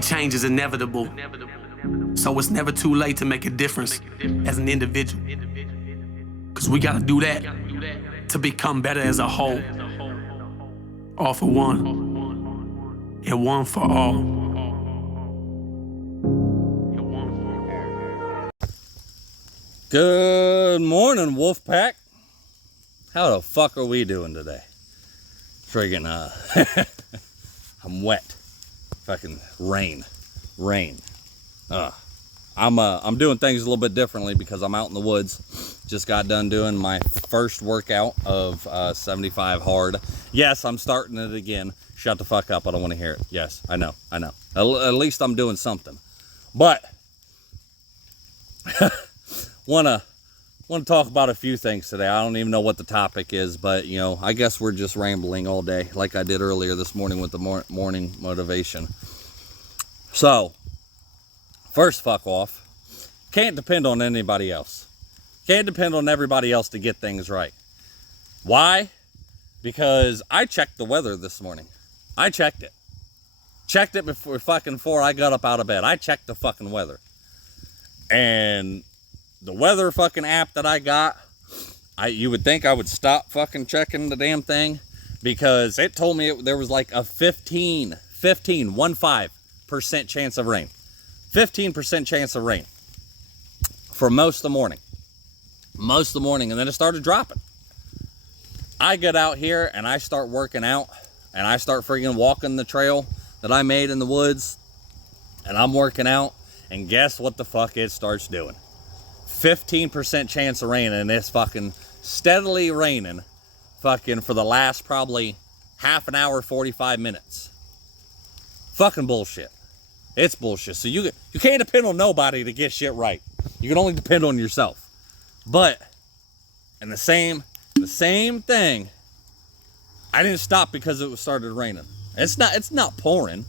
see, change is inevitable. So it's never too late to make a difference as an individual. Cause we gotta do that to become better as a whole. All for one, and one for all. Good morning, Wolfpack. How the fuck are we doing today? Friggin', I'm wet. Fucking rain. I'm doing things a little bit differently because I'm out in the woods. Just got done doing my first workout of 75 hard. Yes, I'm starting it again. Shut the fuck up. I don't want to hear it. Yes, I know. At least I'm doing something. But want to talk about a few things today. I don't even know what the topic is, but you know, I guess we're just rambling all day like I did earlier this morning with the morning motivation. So, first, fuck off. Can't depend on anybody else. Can't depend on everybody else to get things right. Why? Because I checked the weather this morning. I checked it. Checked it before I got up out of bed. I checked the fucking weather. And the weather fucking app that I got, you would think I would stop fucking checking the damn thing, because it told me there was like a 15% chance of rain. 15% chance of rain for most of the morning. And then it started dropping. I get out here and I start working out, and I start freaking walking the trail that I made in the woods, and I'm working out, and guess what the fuck it starts doing? 15% chance of rain, and it's fucking steadily raining fucking for the last probably half an hour, 45 minutes. Fucking bullshit. It's bullshit. So you can't depend on nobody to get shit right. You can only depend on yourself. But in the same thing, I didn't stop because it started raining. It's not pouring.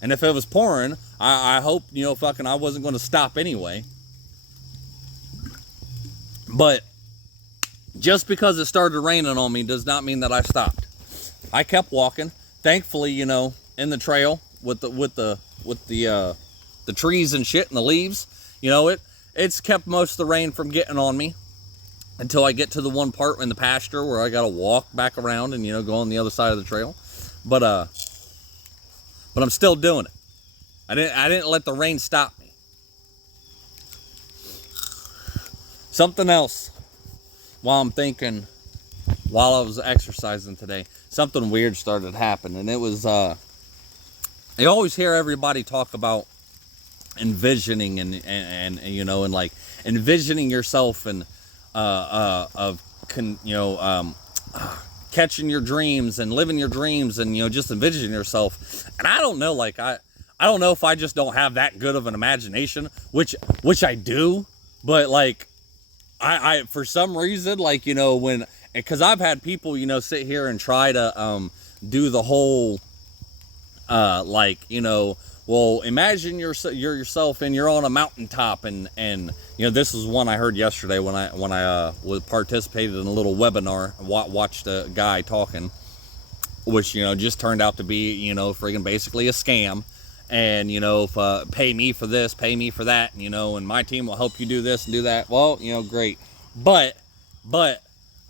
And if it was pouring, I hope, you know, fucking I wasn't going to stop anyway. But just because it started raining on me does not mean that I stopped. I kept walking. Thankfully, you know, in the trail with the trees and shit and the leaves, you know, it's kept most of the rain from getting on me until I get to the one part in the pasture where I got to walk back around and, you know, go on the other side of the trail. But I'm still doing it. I didn't let the rain stop me. Something else while I was exercising today, something weird started happening. And it was, you always hear everybody talk about envisioning and you know, and like envisioning yourself and, catching your dreams and living your dreams and, you know, just envisioning yourself. And I don't know, like, I don't know if I just don't have that good of an imagination, which I do, but like, I for some reason, like, you know, because I've had people, you know, sit here and try to do the whole like, you know, well, imagine yourself and you're on a mountaintop, and you know, this was one I heard yesterday when I participated in a little webinar, watched a guy talking, which, you know, just turned out to be, you know, friggin' basically a scam. And, you know, if, pay me for this, pay me for that, and, you know, and my team will help you do this and do that. Well, you know, great. But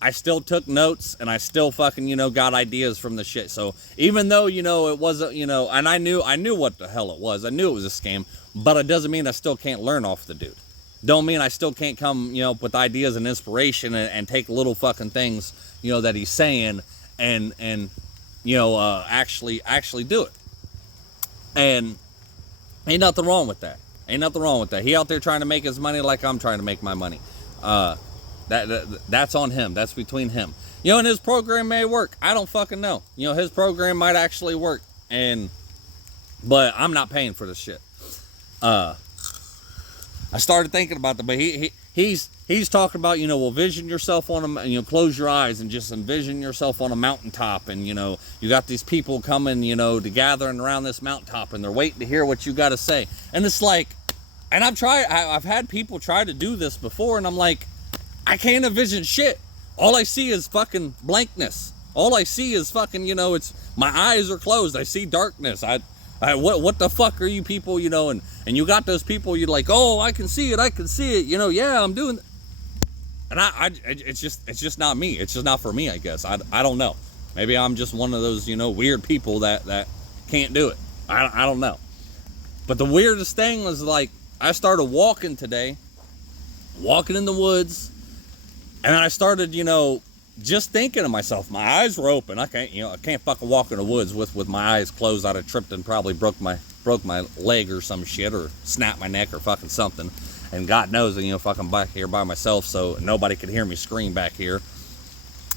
I still took notes, and I still fucking, you know, got ideas from the shit. So even though, you know, it wasn't, you know, and I knew what the hell it was. I knew it was a scam, but it doesn't mean I still can't learn off the dude. Don't mean I still can't come, you know, with ideas and inspiration and take little fucking things, you know, that he's saying and you know, actually do it. And ain't nothing wrong with that. He out there trying to make his money like I'm trying to make my money. That's on him. That's between him. You know, and his program may work. I don't fucking know. You know, his program might actually work. But I'm not paying for this shit. I started thinking about that, but he's talking about, you know, well, vision yourself on a, you know, close your eyes and just envision yourself on a mountaintop, and, you know, you got these people coming, you know, to gathering around this mountaintop, and they're waiting to hear what you got to say. And it's like, and I've had people try to do this before, and I'm like, I can't envision shit. All I see is fucking blankness. All I see is fucking, you know, it's, my eyes are closed. I see darkness. What the fuck are you people, you know, and you got those people, you're like, oh, I can see it, you know, yeah, I'm doing it. And it's just not me. It's just not for me, I guess. I don't know. Maybe I'm just one of those, you know, weird people that can't do it. I don't know. But the weirdest thing was, like, I started walking today, walking in the woods, and then I started, you know, just thinking to myself, my eyes were open. I can't fucking walk in the woods with my eyes closed. I'd have tripped and probably broke my leg or some shit, or snapped my neck or fucking something. And God knows, you know, fucking back here by myself, so nobody could hear me scream back here.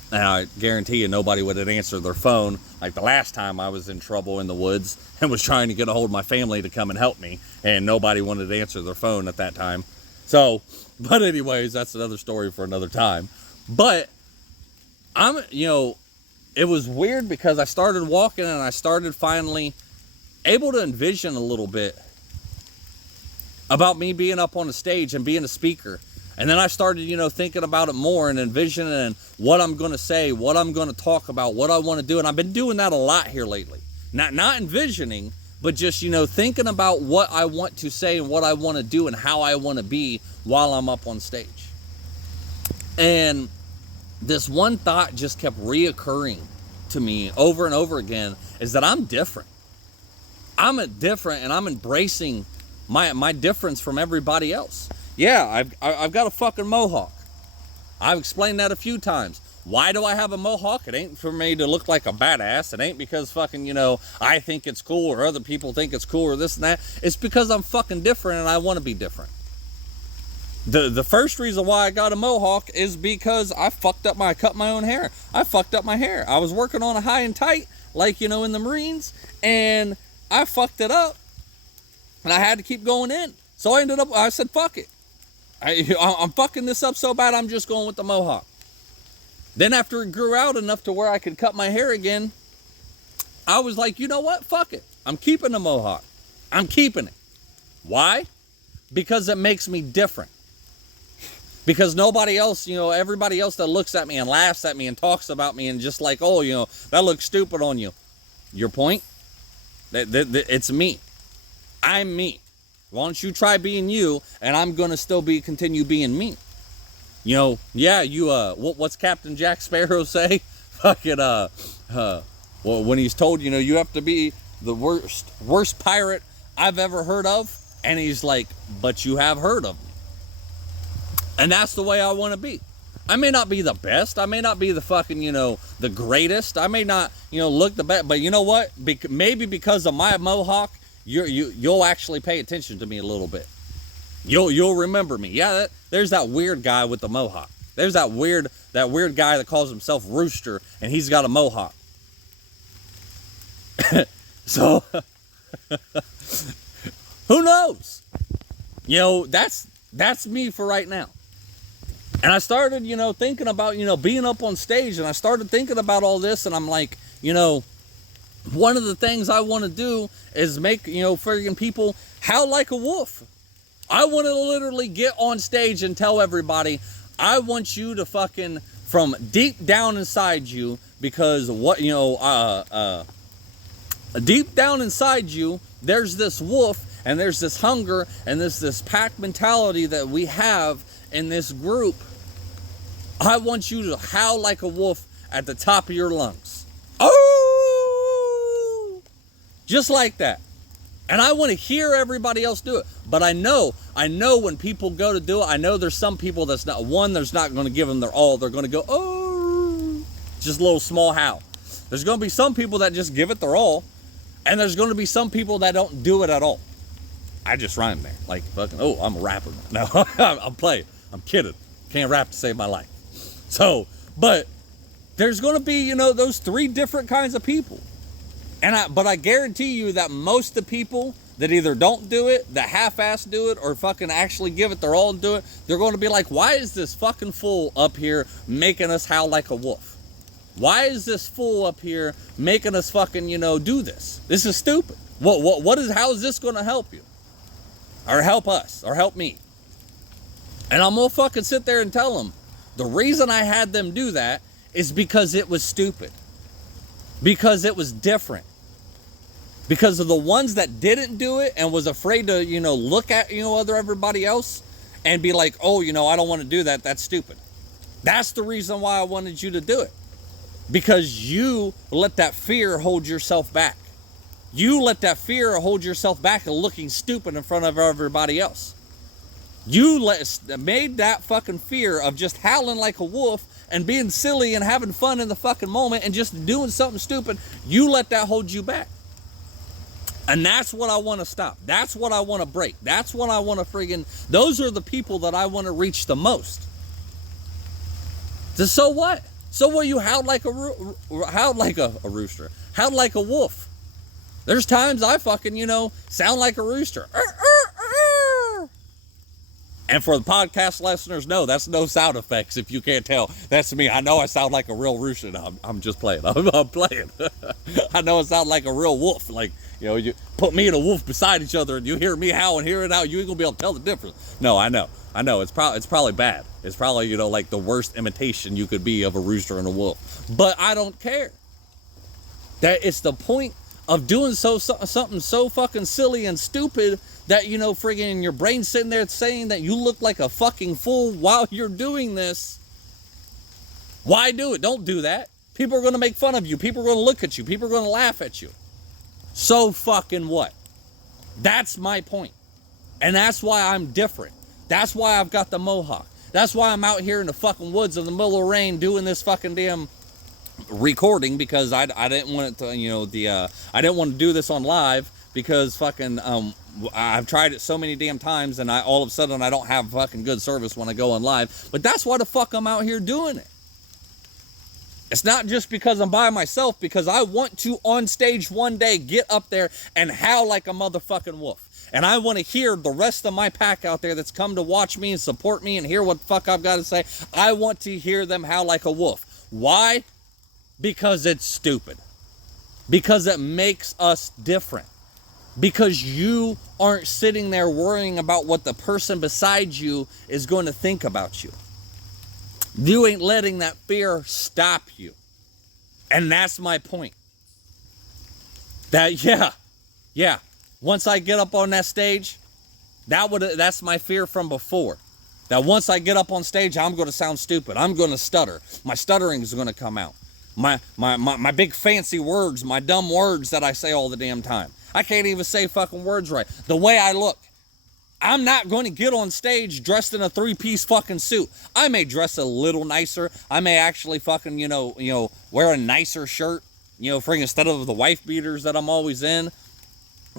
And I guarantee you nobody would have answered their phone like the last time I was in trouble in the woods and was trying to get a hold of my family to come and help me, and nobody wanted to answer their phone at that time. So, but anyways, that's another story for another time. But you know, it was weird because I started walking and I started finally able to envision a little bit about me being up on the stage and being a speaker. And then I started, you know, thinking about it more and envisioning what I'm going to say, what I'm going to talk about, what I want to do. And I've been doing that a lot here lately. Not envisioning, but just, you know, thinking about what I want to say and what I want to do and how I want to be while I'm up on stage. And this one thought just kept reoccurring to me over and over again, is that I'm different. I'm different, and I'm embracing my difference from everybody else. Yeah, I've got a fucking mohawk. I've explained that a few times. Why do I have a mohawk? It ain't for me to look like a badass. It ain't because fucking, you know, I think it's cool or other people think it's cool or this and that. It's because I'm fucking different and I want to be different. The first reason why I got a mohawk is because I cut my own hair. I fucked up my hair. I was working on a high and tight, like, you know, in the Marines, and I fucked it up. And I had to keep going in. So I said, fuck it. I'm fucking this up so bad, I'm just going with the mohawk. Then after it grew out enough to where I could cut my hair again, I was like, you know what? Fuck it. I'm keeping the mohawk. I'm keeping it. Why? Because it makes me different. Because nobody else, you know, everybody else that looks at me and laughs at me and talks about me and just like, oh, you know, that looks stupid on you. Your point? It's me. I'm me. Why don't you try being you, and I'm going to still continue being me. You know, yeah, what's Captain Jack Sparrow say? Fucking, well, when he's told, you know, you have to be the worst pirate I've ever heard of, and he's like, but you have heard of me. And that's the way I want to be. I may not be the best. I may not be the fucking, you know, the greatest. I may not, you know, look the best. But you know what? Maybe because of my mohawk, you'll actually pay attention to me a little bit. You'll remember me. Yeah, there's that weird guy with the mohawk. There's that weird guy that calls himself Rooster, and he's got a mohawk. So, who knows? You know, that's me for right now. And I started, you know, thinking about, you know, being up on stage, and I started thinking about all this, and I'm like, you know, one of the things I want to do is make, you know, friggin' people howl like a wolf. I want to literally get on stage and tell everybody, I want you to fucking, from deep down inside you, because what, you know, deep down inside you, there's this wolf, and there's this hunger, and this pack mentality that we have in this group. I want you to howl like a wolf at the top of your lungs. Oh! Just like that. And I want to hear everybody else do it. But I know when people go to do it, I know there's some people that's not going to give them their all. They're going to go, oh, just a little small howl. There's going to be some people that just give it their all. And there's going to be some people that don't do it at all. I just rhymed there. Like, fucking, oh, I'm a rapper. No, I'm playing. I'm kidding. Can't rap to save my life. So, but there's going to be, you know, those three different kinds of people. But I guarantee you that most of the people that either don't do it, that half-ass do it, or fucking actually give it their all and do it, they're going to be like, why is this fucking fool up here making us howl like a wolf? Why is this fool up here making us fucking, you know, do this? This is stupid. How is this going to help you? Or help us, or help me? And I'm gonna fucking sit there and tell them, the reason I had them do that is because it was stupid. Because it was different. Because of the ones that didn't do it and was afraid to, look at, everybody else and be like, oh, I don't want to do that. That's stupid. That's the reason why I wanted you to do it. Because you let that fear hold yourself back. You let that fear hold yourself back and looking stupid in front of everybody else. You made that fucking fear of just howling like a wolf and being silly and having fun in the fucking moment and just doing something stupid. You let that hold you back. And that's what I want to stop. That's what I want to break. That's what I want to those are the people that I want to reach the most. So what? So what, you howled like a rooster. Howled like a wolf. There's times I fucking, sound like a rooster. And for the podcast listeners, no, that's no sound effects if you can't tell. That's me. I know I sound like a real rooster. No, I'm just playing. I'm playing. I know I sound like a real wolf. Like, you put me and a wolf beside each other and you hear me howl and hear it out, you ain't gonna be able to tell the difference. No, I know. It's probably bad. It's probably, like the worst imitation you could be of a rooster and a wolf. But I don't care. That it's the point of doing something so fucking silly and stupid that, friggin' your brain's sitting there saying that you look like a fucking fool while you're doing this. Why do it? Don't do that. People are going to make fun of you. People are going to look at you. People are going to laugh at you. So fucking what? That's my point. And that's why I'm different. That's why I've got the mohawk. That's why I'm out here in the fucking woods in the middle of rain doing this fucking damn recording, because I didn't want it to, I didn't want to do this on live because fucking, I've tried it so many damn times and all of a sudden I don't have fucking good service when I go on live. But that's why the fuck I'm out here doing it. It's not just because I'm by myself, because I want to on stage one day get up there and howl like a motherfucking wolf. And I want to hear the rest of my pack out there that's come to watch me and support me and hear what the fuck I've got to say. I want to hear them howl like a wolf. Why? Because it's stupid. Because it makes us different. Because you aren't sitting there worrying about what the person beside you is going to think about you. You ain't letting that fear stop you. And that's my point. That, yeah. Once I get up on that stage, that's my fear from before. That once I get up on stage, I'm going to sound stupid. I'm going to stutter. My stuttering is going to come out. My big fancy words, my dumb words that I say all the damn time. I can't even say fucking words right. The way I look. I'm not going to get on stage dressed in a 3-piece fucking suit. I may dress a little nicer. I may actually fucking, wear a nicer shirt. Instead of the wife beaters that I'm always in.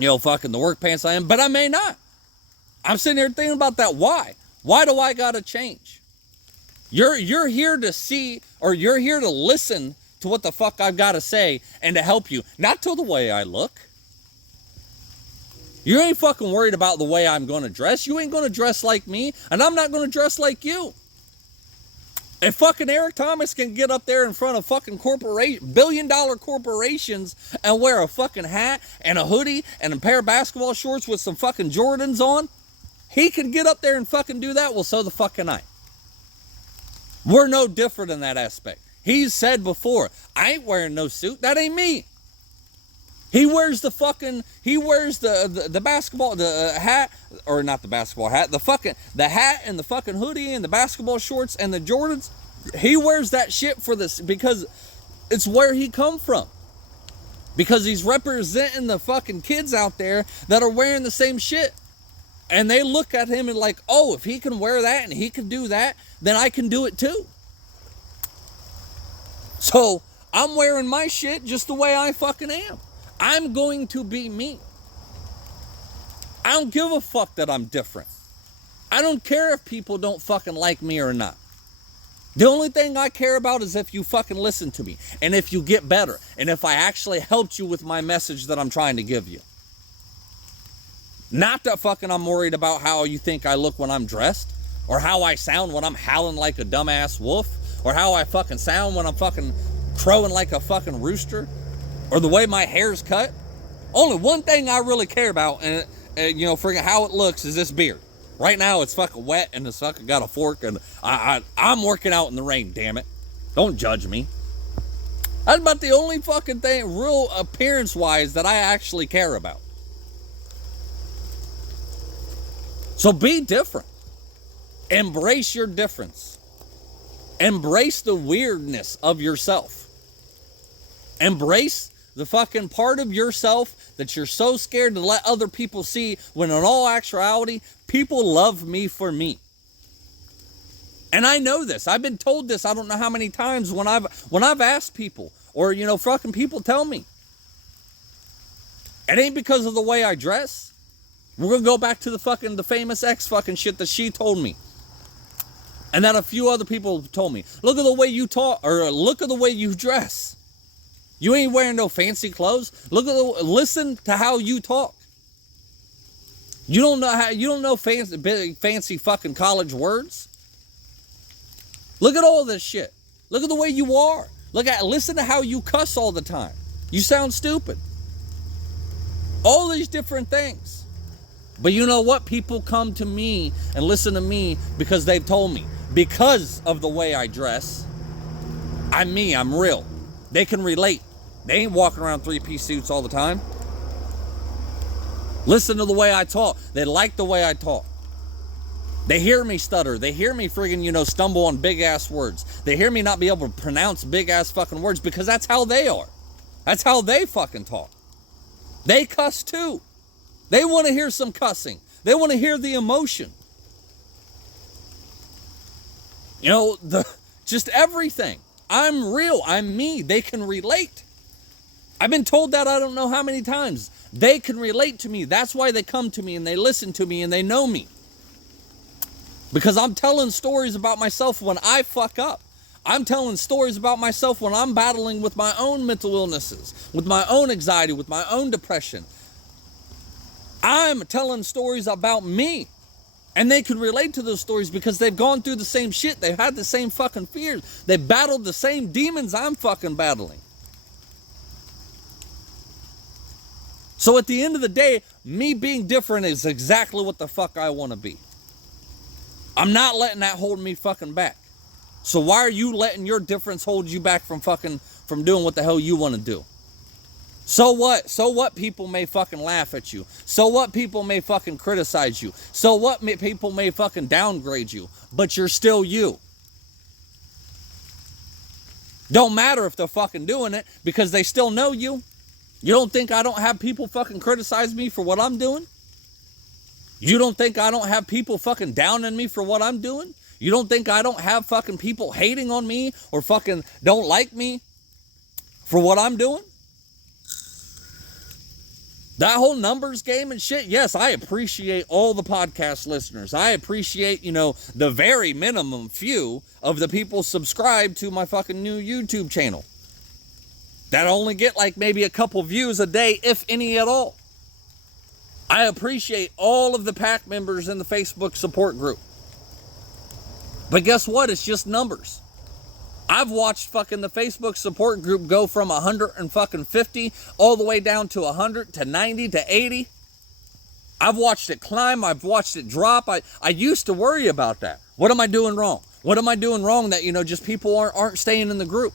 Fucking the work pants I am. But I may not. I'm sitting here thinking about that. Why? Why do I gotta change? You're here to see, or you're here to listen to what the fuck I've got to say and to help you. Not to the way I look. You ain't fucking worried about the way I'm going to dress. You ain't going to dress like me, and I'm not going to dress like you. If fucking Eric Thomas can get up there in front of fucking billion-dollar corporations and wear a fucking hat and a hoodie and a pair of basketball shorts with some fucking Jordans on, he can get up there and fucking do that. Well, so the fuck can I. We're no different in that aspect. He's said before, I ain't wearing no suit. That ain't me. He wears the basketball, the hat, or not the basketball hat, the hat and the fucking hoodie and the basketball shorts and the Jordans. He wears that shit for this because it's where he come from. Because he's representing the fucking kids out there that are wearing the same shit. And they look at him and like, oh, if he can wear that and he can do that, then I can do it too. So I'm wearing my shit just the way I fucking am. I'm going to be me. I don't give a fuck that I'm different. I don't care if people don't fucking like me or not. The only thing I care about is if you fucking listen to me and if you get better and if I actually helped you with my message that I'm trying to give you. Not that fucking I'm worried about how you think I look when I'm dressed or how I sound when I'm howling like a dumbass wolf or how I fucking sound when I'm fucking crowing like a fucking rooster. Or the way my hair's cut. Only one thing I really care about, and freaking how it looks, is this beard. Right now, it's fucking wet, and it's fucking got a fork, and I'm working out in the rain, damn it. Don't judge me. That's about the only fucking thing, real appearance-wise, that I actually care about. So be different. Embrace your difference. Embrace the weirdness of yourself. Embrace the fucking part of yourself that you're so scared to let other people see, when in all actuality, people love me for me. And I know this. I've been told this I don't know how many times when I've asked people, or fucking people tell me. It ain't because of the way I dress. We're gonna go back to the famous ex fucking shit that she told me. And that a few other people told me. Look at the way you talk, or look at the way you dress. You ain't wearing no fancy clothes. Listen to how you talk. You don't know fancy fucking college words. Look at all this shit. Look at the way you are. Listen to how you cuss all the time. You sound stupid. All these different things. But you know what? People come to me and listen to me because they've told me. Because of the way I dress. I'm me. I'm real. They can relate. They ain't walking around 3-piece suits all the time. Listen to the way I talk. They like the way I talk. They hear me stutter. They hear me friggin', stumble on big-ass words. They hear me not be able to pronounce big-ass fucking words because that's how they are. That's how they fucking talk. They cuss too. They want to hear some cussing. They want to hear the emotion. Just everything. I'm real. I'm me. They can relate. I've been told that I don't know how many times. They can relate to me. That's why they come to me and they listen to me and they know me. Because I'm telling stories about myself when I fuck up. I'm telling stories about myself when I'm battling with my own mental illnesses, with my own anxiety, with my own depression. I'm telling stories about me. And they can relate to those stories because they've gone through the same shit. They've had the same fucking fears. They've battled the same demons I'm fucking battling. So at the end of the day, me being different is exactly what the fuck I want to be. I'm not letting that hold me fucking back. So why are you letting your difference hold you back from doing what the hell you want to do? So what? So what people may fucking laugh at you? So what people may fucking criticize you? So what people may fucking downgrade you? But you're still you. Don't matter if they're fucking doing it because they still know you. You don't think I don't have people fucking criticize me for what I'm doing? You don't think I don't have people fucking downing me for what I'm doing? You don't think I don't have fucking people hating on me or fucking don't like me for what I'm doing? That whole numbers game and shit, yes, I appreciate all the podcast listeners. I appreciate, the very minimum few of the people subscribed to my fucking new YouTube channel. That only get like maybe a couple views a day, if any at all. I appreciate all of the pack members in the Facebook support group. But guess what? It's just numbers. I've watched fucking the Facebook support group go from 150 all the way down to 100 to 90 to 80. I've watched it climb. I've watched it drop. I used to worry about that. What am I doing wrong? What am I doing wrong that, just people aren't staying in the group?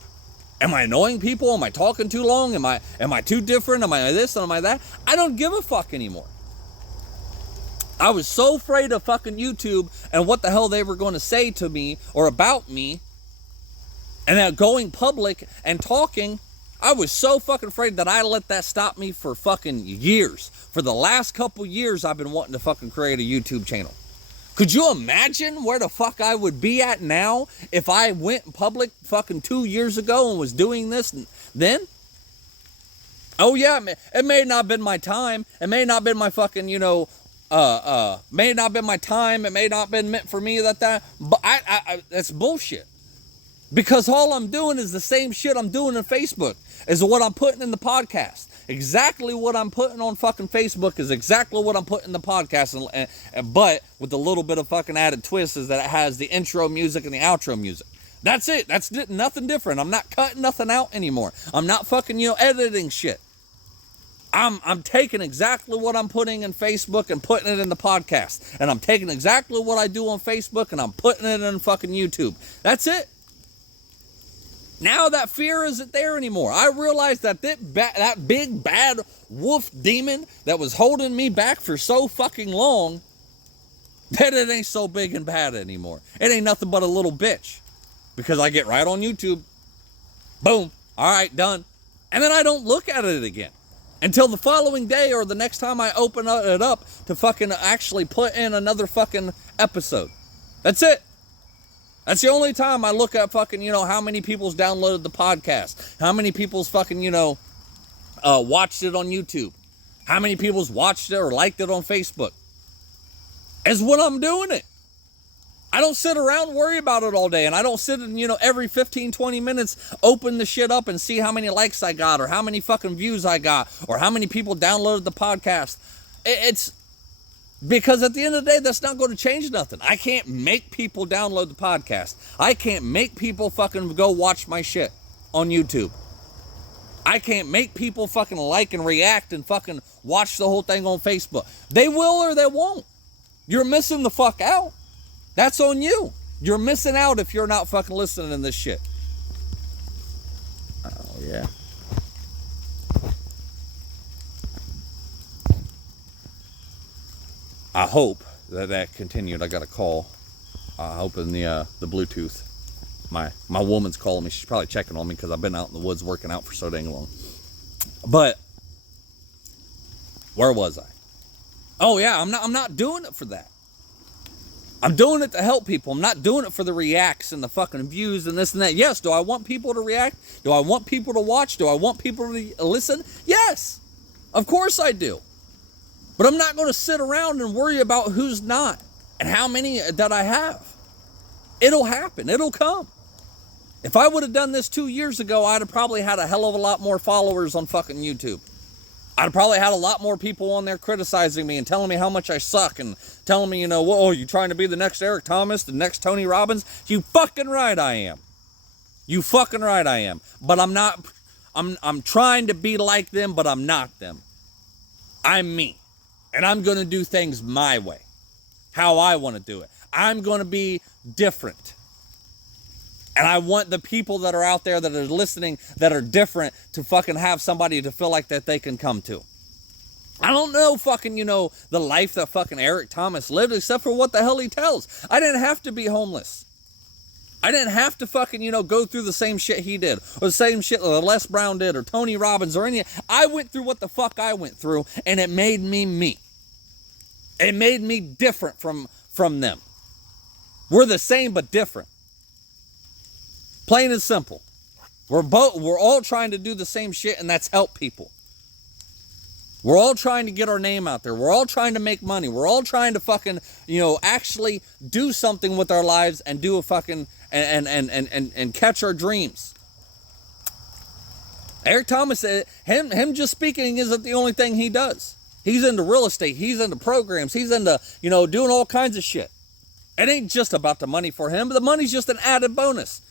Am I annoying people? Am I talking too long? Am I too different? Am I this and am I that? I don't give a fuck anymore. I was so afraid of fucking YouTube and what the hell they were going to say to me or about me. And then going public and talking, I was so fucking afraid that I let that stop me for fucking years. For the last couple years, I've been wanting to fucking create a YouTube channel. Could you imagine where the fuck I would be at now if I went public fucking 2 years ago and was doing this then? Oh yeah, it may not have been my time. It may not have been my fucking, may not have been my time. It may not have been meant for me but that's bullshit. Because all I'm doing is the same shit I'm doing on Facebook is what I'm putting in the podcast. Exactly what I'm putting on fucking Facebook is exactly what I'm putting in the podcast. But with a little bit of fucking added twist is that it has the intro music and the outro music. That's it. That's nothing different. I'm not cutting nothing out anymore. I'm not fucking, editing shit. I'm taking exactly what I'm putting in Facebook and putting it in the podcast. And I'm taking exactly what I do on Facebook and I'm putting it in fucking YouTube. That's it. Now that fear isn't there anymore. I realized that that big bad wolf demon that was holding me back for so fucking long, that it ain't so big and bad anymore. It ain't nothing but a little bitch. Because I get right on YouTube. Boom. All right, done. And then I don't look at it again until the following day or the next time I open it up to fucking actually put in another fucking episode. That's it. That's the only time I look at fucking, how many people's downloaded the podcast. How many people's fucking, watched it on YouTube. How many people's watched it or liked it on Facebook. Is when I'm doing it. I don't sit around and worry about it all day. And I don't sit and, every 15, 20 minutes, open the shit up and see how many likes I got or how many fucking views I got or how many people downloaded the podcast. It's because at the end of the day, that's not going to change nothing. I can't make people download the podcast. I can't make people fucking go watch my shit on YouTube. I can't make people fucking like and react and fucking watch the whole thing on Facebook. They will or they won't. You're missing the fuck out. That's on you. You're missing out if you're not fucking listening to this shit. Oh, yeah. I hope that continued. I got a call. I hope in the Bluetooth. My woman's calling me. She's probably checking on me because I've been out in the woods working out for so dang long. But where was I? Oh yeah, I'm not doing it for that. I'm doing it to help people. I'm not doing it for the reacts and the fucking views and this and that. Yes, do I want people to react? Do I want people to watch? Do I want people to listen? Yes, of course I do. But I'm not going to sit around and worry about who's not and how many that I have. It'll happen. It'll come. If I would have done this 2 years ago, I'd have probably had a hell of a lot more followers on fucking YouTube. I'd have probably had a lot more people on there criticizing me and telling me how much I suck and telling me, whoa, you trying to be the next Eric Thomas, the next Tony Robbins? You fucking right I am. You fucking right I am. But I'm not, I'm trying to be like them, but I'm not them. I'm me. And I'm going to do things my way. How I want to do it. I'm going to be different. And I want the people that are out there that are listening that are different to fucking have somebody to feel like that they can come to. I don't know fucking, the life that fucking Eric Thomas lived except for what the hell he tells. I didn't have to be homeless. I didn't have to fucking, go through the same shit he did or the same shit that Les Brown did or Tony Robbins or any. I went through what the fuck I went through and it made me me. It made me different from them. We're the same but different. Plain and simple. We're all trying to do the same shit, and that's help people. We're all trying to get our name out there. We're all trying to make money. We're all trying to fucking, actually do something with our lives and do a fucking and catch our dreams. Eric Thomas, him just speaking isn't the only thing he does. He's into real estate. He's into programs. He's into, doing all kinds of shit. It ain't just about the money for him, but the money's just an added bonus.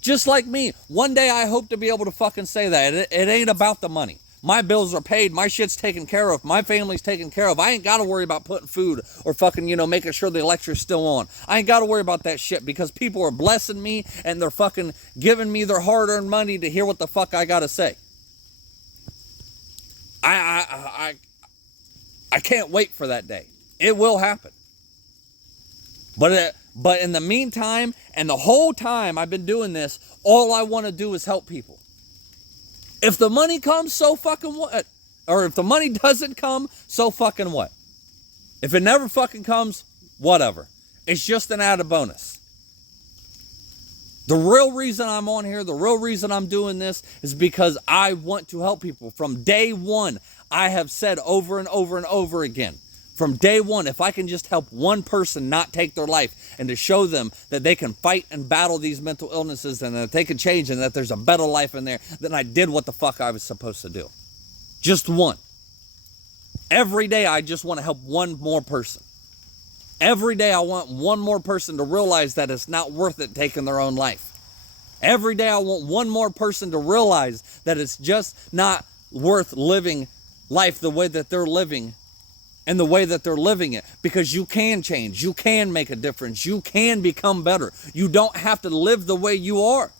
Just like me. One day I hope to be able to fucking say that. It ain't about the money. My bills are paid. My shit's taken care of. My family's taken care of. I ain't got to worry about putting food or fucking, making sure the electric's still on. I ain't got to worry about that shit because people are blessing me and they're fucking giving me their hard-earned money to hear what the fuck I got to say. I can't wait for that day. It will happen. But in the meantime, and the whole time I've been doing this, all I want to do is help people. If the money comes, so fucking what? Or if the money doesn't come, so fucking what? If it never fucking comes, whatever. It's just an added bonus. The real reason I'm on here, the real reason I'm doing this is because I want to help people. From day one, I have said over and over and over again, from day one, if I can just help one person not take their life and to show them that they can fight and battle these mental illnesses and that they can change and that there's a better life in there, then I did what the fuck I was supposed to do. Just one. Every day, I just want to help one more person. Every day, I want one more person to realize that it's not worth it taking their own life. Every day, I want one more person to realize that it's just not worth living life the way that they're living and the way that they're living it, because you can change, you can make a difference, you can become better. You don't have to live the way you are.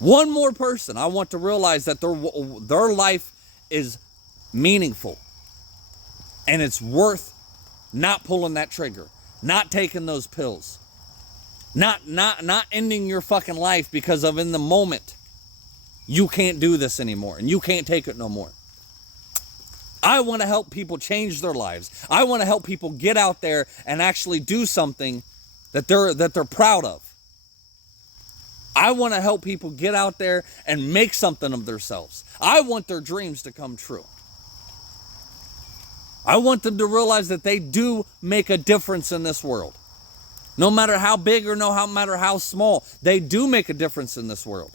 One more person I want to realize that their life is meaningful. And it's worth not pulling that trigger, not taking those pills, not ending your fucking life because of in the moment you can't do this anymore and you can't take it no more. I want to help people change their lives. I want to help people get out there and actually do something that they're proud of. I want to help people get out there and make something of themselves. I want their dreams to come true. I want them to realize that they do make a difference in this world. No matter how big or no matter how small, they do make a difference in this world.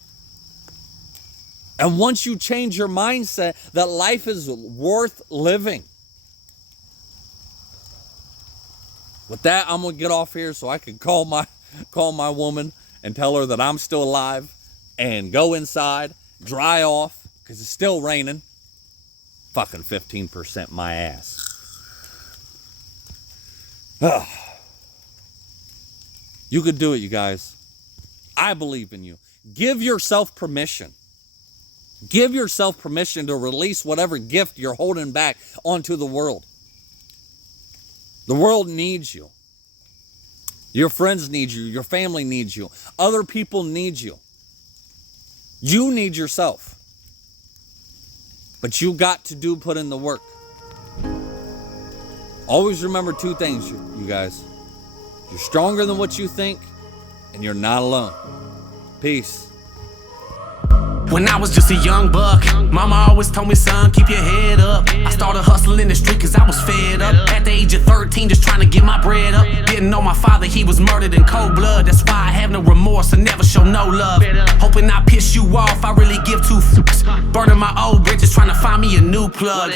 And once you change your mindset that life is worth living. With that, I'm going to get off here so I can call my woman and tell her that I'm still alive and go inside, dry off, because it's still raining. Fucking 15% my ass. You could do it, you guys. I believe in you. Give yourself permission. Give yourself permission to release whatever gift you're holding back onto the world. The world needs you. Your friends need you. Your family needs you. Other people need you. You need yourself. But you got to put in the work. Always remember two things, you guys. You're stronger than what you think, and you're not alone. Peace. When I was just a young buck, mama always told me, son, keep your head up. I started hustling in the street cause I was fed up. At the age of 13, just trying to get my bread up. Didn't know my father, he was murdered in cold blood. That's why I have no remorse and never show no love. Hoping I piss you off, I really give two fucks. Burning my old bridges, trying to find me a new plug.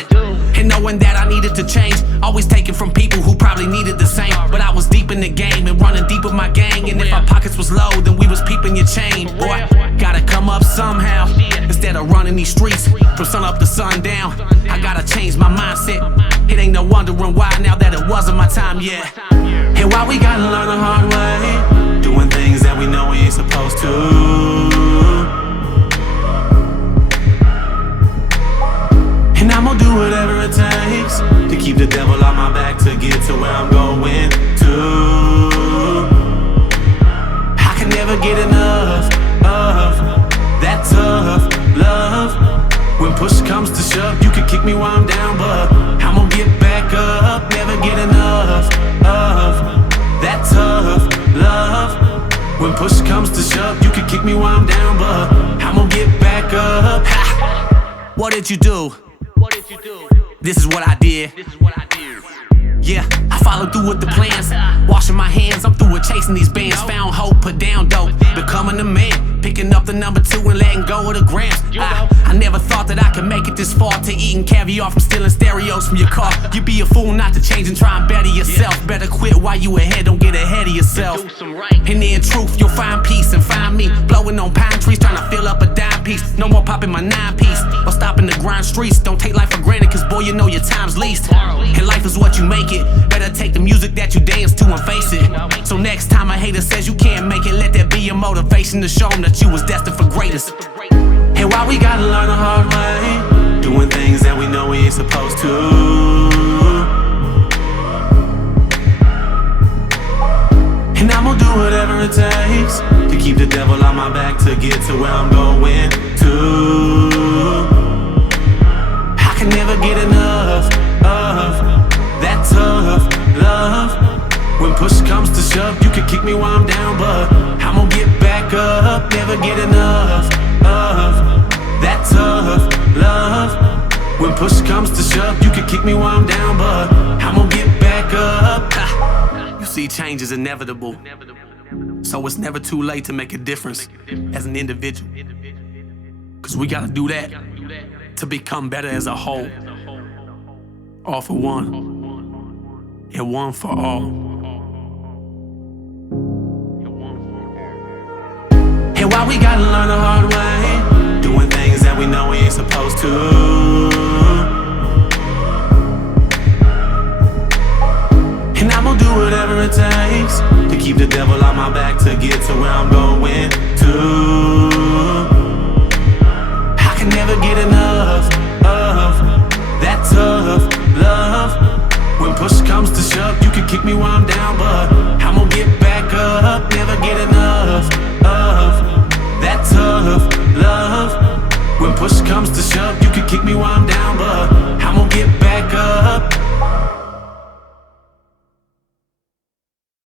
And knowing that I needed to change, always taking from people who probably needed the same. But I was deep in the game and running deep with my gang. And if our pockets was low, then we was peeping your chain. Boy, gotta come up somehow. Instead of running these streets from sun up to sundown, I gotta change my mindset. It ain't no wondering why now that it wasn't my time yet. And why we gotta learn the hard way, doing things that we know we ain't supposed to. And I'm gonna do whatever it takes to keep the devil on my back to get to where I'm going to. I can never get enough of that tough love. When push comes to shove, you can kick me while I'm down, but I'm gonna get back up. Never get enough of that tough love. When push comes to shove, you can kick me while I'm down, but I'm gonna get back up. Ha! What did you do? What did you do? This is what I did. This is what I did. Yeah, I followed through with the plans. Washing my hands, I'm through with chasing these bands. Found hope, put down dope, becoming a man. Picking up the number 2 and letting go of the grams. I never thought that I could make it this far, to eating caviar from stealing stereos from your car. You'd be a fool not to change and try and better yourself. Better quit while you ahead, don't get ahead of yourself. And in truth, you'll find peace and find me blowing on pine trees, trying to fill up a dime piece. No more popping my 9-piece or stopping the grind streets. Don't take life for granted, cause boy, you know your time's least. And life is what you make it. Better take the music that you dance to and face it. So next time a hater says you can't make it, let that be your motivation to show them that you was destined for greatness. And why we gotta learn the hard way, doing things that we know we ain't supposed to. And I'm gonna do whatever it takes to keep the devil on my back to get to where I'm going to. I can never get enough of that tough love. When push comes to shove, you can kick me while I'm down, but I'm gonna get back up. Never get enough of that tough love. When push comes to shove, you can kick me while I'm down, but I'm gonna get back up. Ha. You see, change is inevitable, so it's never too late to make a difference as an individual. Cause we gotta do that to become better as a whole. All for one, and one for all. And why we gotta learn the hard way, doing things that we know we ain't supposed to. And I'm gonna do whatever it takes to keep the devil on my back to get to where I'm going to. never get enough of that tough love. When push comes to shove, you can kick me while I'm down, but I'm gonna get back up. Never get enough of that tough love. When push comes to shove, you can kick me while I'm down, but I'm gonna get back up.